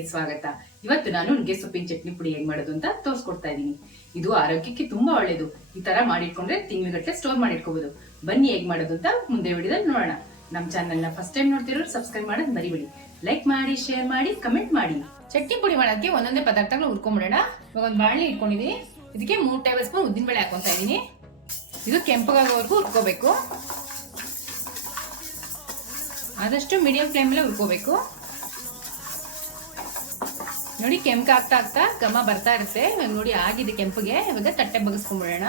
ಚಾನಲ್ಗೆ ಸ್ವಾಗತ. ಇವತ್ತು ನಾನು ನುಗ್ಗೆ ಸೊಪ್ಪಿನ ಚಟ್ನಿ ಪುಡಿ ಹೇಗೆ ಮಾಡೋದು ಅಂತ ತೋರಿಸ್ಕೊಡ್ತಾ ಇದ್ದೀನಿ. ಇದು ಆರೋಗ್ಯಕ್ಕೆ ತುಂಬಾ ಒಳ್ಳೇದು. ಈ ತರ ಮಾಡಿಟ್ಕೊಂಡ್ರೆ ತಿಂಗಳಗಟ್ಟಲೆ ಸ್ಟೋರ್ ಮಾಡಿಟ್ಕೋಬಹುದು. ಬನ್ನಿ ಹೇಗೆ ಮಾಡೋದು ಅಂತ ಮುಂದೆ ವಿಡಿಯೋದಲ್ಲಿ ನೋಡೋಣ. ನಮ್ಮ ಚಾನಲ್ನ ಫಸ್ಟ್ ಟೈಮ್ ನೋಡ್ತಿರೋರು ಸಬ್ಸ್ಕ್ರೈಬ್ ಮಾಡೋದು ಮರಿಬೇಡಿ. ಲೈಕ್ ಮಾಡಿ, ಶೇರ್ ಮಾಡಿ, ಕಮೆಂಟ್ ಮಾಡಿ. ಚಟ್ನಿ ಪುಡಿ ಮಾಡೋದಕ್ಕೆ ಒಂದೊಂದೇ ಪದಾರ್ಥಗಳು ಹುರ್ಕೊಂಡ್ಬಿಡೋಣ. ಇವಾಗ ಒಂದು ಬಾಣಲಿ ಇಟ್ಕೊಂಡಿದ್ದೀನಿ. ಇದಕ್ಕೆ 3 ಟೇಬಲ್ ಸ್ಪೂನ್ ಉದ್ದಿನಬೇಳೆ ಹಾಕೊಂತಾ ಇದ್ದೀನಿ. ಇದು ಕೆಂಪಗಾಗೋವರೆಗೂ ಹುರ್ಕೋಬೇಕು. ಆದಷ್ಟು ಮೀಡಿಯಂ ಫ್ಲೇಮ್ ಮೇಲೆ ಹುರ್ಕೋಬೇಕು. ನೋಡಿ ಕೆಂಪು ಆಗ್ತಾ ಆಗ್ತಾ ಘಮ ಬರ್ತಾ ಇರುತ್ತೆ. ಇವಾಗ ನೋಡಿ ಆಗಿದೆ ಕೆಂಪಿಗೆ. ಇವಾಗ ತಟ್ಟೆ ಬಗ್ಸ್ಕೊಂಡ್ಬಿಡೋಣ.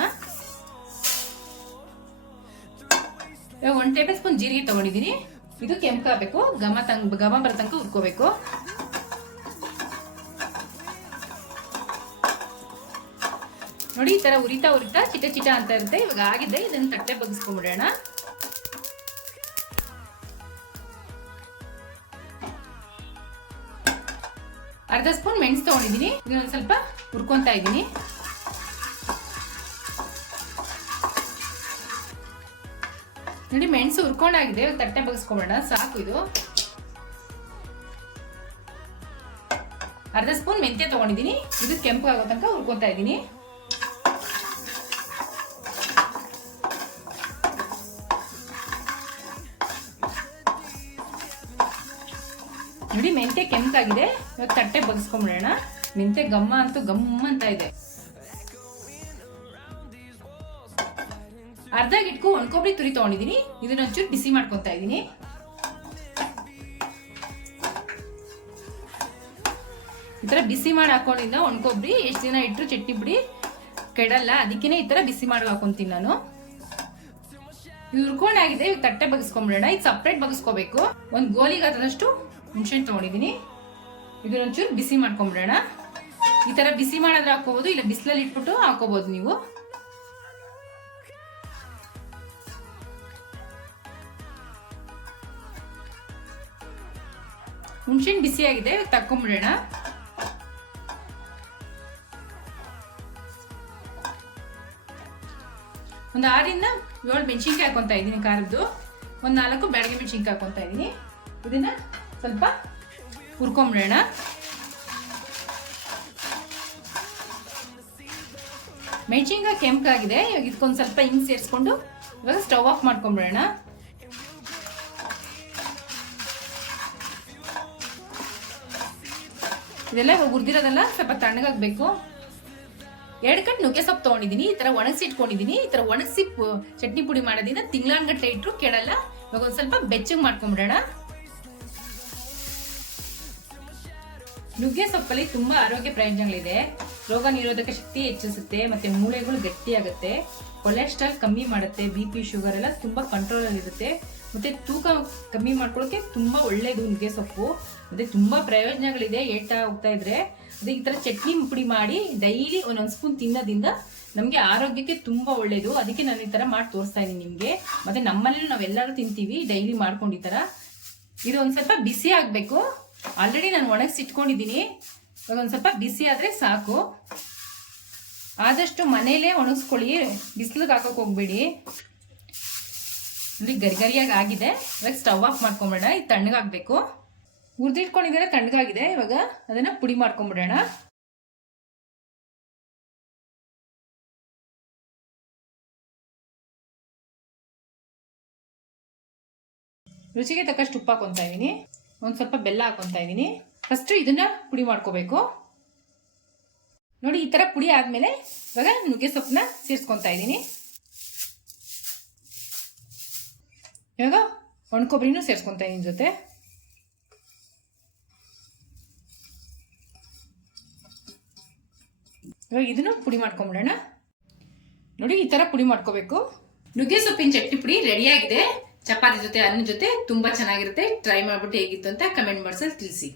ಇವಾಗ 1 ಟೇಬಲ್ ಸ್ಪೂನ್ ಜೀರಿಗೆ ತಗೊಂಡಿದ್ದೀನಿ. ಇದು ಕೆಂಪು ಆಗಬೇಕು. ಘಮ ಬರೋ ತನಕ ಹುರ್ಕೋಬೇಕು. ನೋಡಿ ಈ ತರ ಉರಿತಾ ಉರಿತಾ ಚಿಟ ಚಿಟ ಅಂತ ಇರುತ್ತೆ. ಇವಾಗ ಆಗಿದೆ. ಇದನ್ನ ತಟ್ಟೆ ಬಗ್ಸ್ಕೊಂಡ್ಬಿಡೋಣ. ಅರ್ಧ ಸ್ಪೂನ್ ಮೆಣಸು ತಗೊಂಡಿದ್ದೀನಿ. ಇದೊಂದು ಸ್ವಲ್ಪ ಹುರ್ಕೊಂತಾ ಇದ್ದೀನಿ. ನೋಡಿ ಮೆಣಸು ಹುರ್ಕೊಂಡಾಗಿದೆ. ತಟ್ಟೆ ಬಗ್ಸ್ಕೊಂಡ್ಬಿಡೋಣ. ಸಾಕು ಇದು. ಅರ್ಧ ಸ್ಪೂನ್ ಮೆಂತ್ಯ ತಗೊಂಡಿದ್ದೀನಿ. ಇದು ಕೆಂಪು ಆಗೋ ತನಕ ಹುರ್ಕೊಂತಾ ಇದ್ದೀನಿ. ನೋಡಿ ಮೆಂತ್ಯ ಕೆಂಪಾಗಿದೆ. ಇವಾಗ ತಟ್ಟೆ ಬಗ್ಸ್ಕೊಂಡ್ಬಿಡೋಣ. ಮೆಂತ್ಯ ಗಮ್ಮ ಅಂತೂ ಗಮ್ಮ ಅಂತ ಇದೆ. ಅರ್ಧ ಗಿಟ್ಕು ಒಣಕೊಬ್ಬರಿ ತುರಿ ತಗೊಂಡಿದ್ದೀನಿ. ಇದನ್ನ ಒಂಚೂರು ಬಿಸಿ ಮಾಡ್ಕೊತಾ ಇದ್ದೀನಿ. ಈ ತರ ಬಿಸಿ ಮಾಡಿ ಹಾಕೊಂಡಿದ್ದ ಒಣಕೊಬ್ಬರಿ ಎಷ್ಟು ದಿನ ಇಟ್ಟರು ಚಟ್ನಿ ಪುಡಿ ಕೆಡಲ್ಲ. ಅದಕ್ಕೇನೆ ಈ ತರ ಬಿಸಿ ಮಾಡಿ ಹಾಕೊಂತೀನಿ ನಾನು. ಇದು ಹುರ್ಕೊಂಡಾಗಿದೆ. ಇವಾಗ ತಟ್ಟೆ ಬಗ್ಸ್ಕೊಂಡ್ಬಿಡೋಣ. ಇದು ಸಪ್ರೇಟ್ ಬಗ್ಸ್ಕೋಬೇಕು. ಒಂದು ಗೋಲಿಗೆ ಆದಷ್ಟು ಹುಣಸೆಹಣ್ಣು ತಗೊಂಡಿದ್ದೀನಿ. ಇದನ್ನ ಒಂಚೂರು ಬಿಸಿ ಮಾಡ್ಕೊಂಡ್ಬಿಡೋಣ. ಈ ತರ ಬಿಸಿ ಮಾಡಿದ್ರೆ ಹಾಕೋಬಹುದು, ಇಲ್ಲ ಬಿಸಿಲಲ್ಲಿ ಇಟ್ಬಿಟ್ಟು ಹಾಕೋಬಹುದು ನೀವು. ಹುಣಸೆಹಣ್ಣು ಬಿಸಿ ಆಗಿದೆ. ತಕ್ಕೊಂಡ್ಬಿಡೋಣ. ಒಂದು 6 ರಿಂದ 7 ಮೆಣಸಿನ್ಕಾಯಿ ಹಾಕೊಂತಾ ಇದ್ದೀನಿ ಖಾರದ್ದು. ಒಂದು 4 ಬ್ಯಾಡಗಿ ಮೆಣಸಿನ್ಕಾಯಿ ಹಾಕೊಂತಾ ಇದ್ದೀನಿ. ಇದನ್ನ ಸ್ವಲ್ಪ ಹುರ್ಕೊಂಬಿಡೋಣ. ಮೆಣಸಿನ್ಕಾಯಿ ಕೆಂಪಾಗಿದೆ. ಇವಾಗ ಇದಕ್ಕೊಂದು ಸ್ವಲ್ಪ ಹಿಂಗ್ ಸೇರಿಸ್ಕೊಂಡು ಇವಾಗ ಸ್ಟವ್ ಆಫ್ ಮಾಡ್ಕೊಂಬಿಡೋಣ. ಇದೆಲ್ಲ ಹುರಿದಿರೋದೆಲ್ಲ ಸ್ವಲ್ಪ ತಣ್ಣಗಾಗಬೇಕು. 2 ಕಟ್ ನುಗ್ಗೆ ಸೊಪ್ಪು ತಗೊಂಡಿದ್ದೀನಿ. ಈ ತರ ಒಣಗಿಸಿ ಇಟ್ಕೊಂಡಿದ್ದೀನಿ. ಈ ತರ ಒಣಗಿಸಿ ಚಟ್ನಿ ಪುಡಿ ಮಾಡೋದ್ರಿಂದ ತಿಂಗಳಾನ್ಗಟ್ಲೆ ಇಟ್ಟರು ಕೆಡಲ್ಲ. ಇವಾಗ ಒಂದು ಸ್ವಲ್ಪ ಬೆಚ್ಚಗೆ ಮಾಡ್ಕೊಂಬಿಡೋಣ. ನುಗ್ಗೆ ಸೊಪ್ಪಲ್ಲಿ ತುಂಬಾ ಆರೋಗ್ಯ ಪ್ರಯೋಜನಗಳಿದೆ. ರೋಗ ನಿರೋಧಕ ಶಕ್ತಿ ಹೆಚ್ಚಿಸುತ್ತೆ, ಮತ್ತೆ ಮೂಳೆಗಳು ಗಟ್ಟಿಯಾಗುತ್ತೆ, ಕೊಲೆಸ್ಟ್ರಾಲ್ ಕಮ್ಮಿ ಮಾಡುತ್ತೆ, BP ಶುಗರ್ ಎಲ್ಲ ತುಂಬಾ ಕಂಟ್ರೋಲ್ ಅಲ್ಲಿ ಇರುತ್ತೆ, ಮತ್ತೆ ತೂಕ ಕಮ್ಮಿ ಮಾಡ್ಕೊಳ್ಳೋಕೆ ತುಂಬಾ ಒಳ್ಳೇದು ನುಗ್ಗೆ ಸೊಪ್ಪು. ಮತ್ತೆ ತುಂಬಾ ಪ್ರಯೋಜನಗಳಿದೆ. ಹೇಳ್ತಾ ಹೋಗ್ತಾ ಇದ್ರೆ ಅದೇ ಈ ತರ ಚಟ್ನಿ ಪುಡಿ ಮಾಡಿ ಡೈಲಿ ಒಂದೊಂದು ಸ್ಪೂನ್ ತಿನ್ನೋದ್ರಿಂದ ನಮ್ಗೆ ಆರೋಗ್ಯಕ್ಕೆ ತುಂಬಾ ಒಳ್ಳೇದು. ಅದಕ್ಕೆ ನಾನು ಈ ತರ ಮಾಡಿ ತೋರಿಸ್ತಾ ಇದ್ದೀನಿ ನಿಮ್ಗೆ. ಮತ್ತೆ ನಮ್ಮಲ್ಲಿ ನಾವೆಲ್ಲರೂ ತಿಂತೀವಿ ಡೈಲಿ ಮಾಡ್ಕೊಂಡು ಈ ತರ. ಇದು ಒಂದ್ ಸ್ವಲ್ಪ ಬಿಸಿ ಆಗ್ಬೇಕು. ಆಲ್ರೆಡಿ ನಾನು ಒಣಗಿಸಿ ಇಟ್ಕೊಂಡಿದ್ದೀನಿ. ಇವಾಗ ಒಂದು ಸ್ವಲ್ಪ ಬಿಸಿ ಆದರೆ ಸಾಕು. ಆದಷ್ಟು ಮನೇಲೇ ಒಣಗಿಸ್ಕೊಳ್ಳಿ, ಬಿಸಿಲಿಗೆ ಹಾಕೋಕೆ ಹೋಗ್ಬೇಡಿ. ನೋಡಿ ಗರಿಗರಿಯಾಗಿ ಆಗಿದೆ. ಇವಾಗ ಸ್ಟವ್ ಆಫ್ ಮಾಡ್ಕೊಂಬಿಡೋಣ. ಇದು ತಣ್ಣಗಾಗಬೇಕು. ಹುರಿದಿಟ್ಕೊಂಡಿದ್ರೆ ತಣ್ಣಗಾಗಿದೆ. ಇವಾಗ ಅದನ್ನು ಪುಡಿ ಮಾಡ್ಕೊಂಬಿಡೋಣ. ರುಚಿಗೆ ತಕ್ಕಷ್ಟು ಉಪ್ಪು ಹಾಕೊತಾ ಇದ್ದೀನಿ. ಒಂದು ಸ್ವಲ್ಪ ಬೆಲ್ಲ ಹಾಕೊತಾ ಇದ್ದೀನಿ. ಫಸ್ಟ್ ಇದನ್ನ ಪುಡಿ ಮಾಡ್ಕೋಬೇಕು. ನೋಡಿ ಈ ತರ ಪುಡಿ ಆದ್ಮೇಲೆ ಇವಾಗ ನುಗ್ಗೆ ಸೊಪ್ಪನ್ನ ಸೇರಿಸ್ಕೊತಾ ಇದ್ದೀನಿ. ಇವಾಗ ಒಣಕೊಬ್ಬರಿನೂ ಸೇರಿಸ್ಕೊತಾ ಇದ್ದೀನಿ ಜೊತೆ. ಇವಾಗ ಇದನ್ನು ಪುಡಿ ಮಾಡ್ಕೊಂಬಿಡೋಣ. ನೋಡಿ ಈ ತರ ಪುಡಿ ಮಾಡ್ಕೋಬೇಕು. ನುಗ್ಗೆ ಸೊಪ್ಪಿನ ಚಟ್ನಿ ಪುಡಿ ರೆಡಿ ಆಗಿದೆ. ಚಪಾತಿ ಜೊತೆ ಅನ್ನ ಜೊತೆ ತುಂಬಾ ಚೆನ್ನಾಗಿರುತ್ತೆ. ಟ್ರೈ ಮಾಡ್ಬಿಟ್ಟು ಹೇಗಿತ್ತು ಅಂತ ಕಮೆಂಟ್ ಬಾಕ್ಸಲ್ಲಿ ತಿಳಿಸಿ.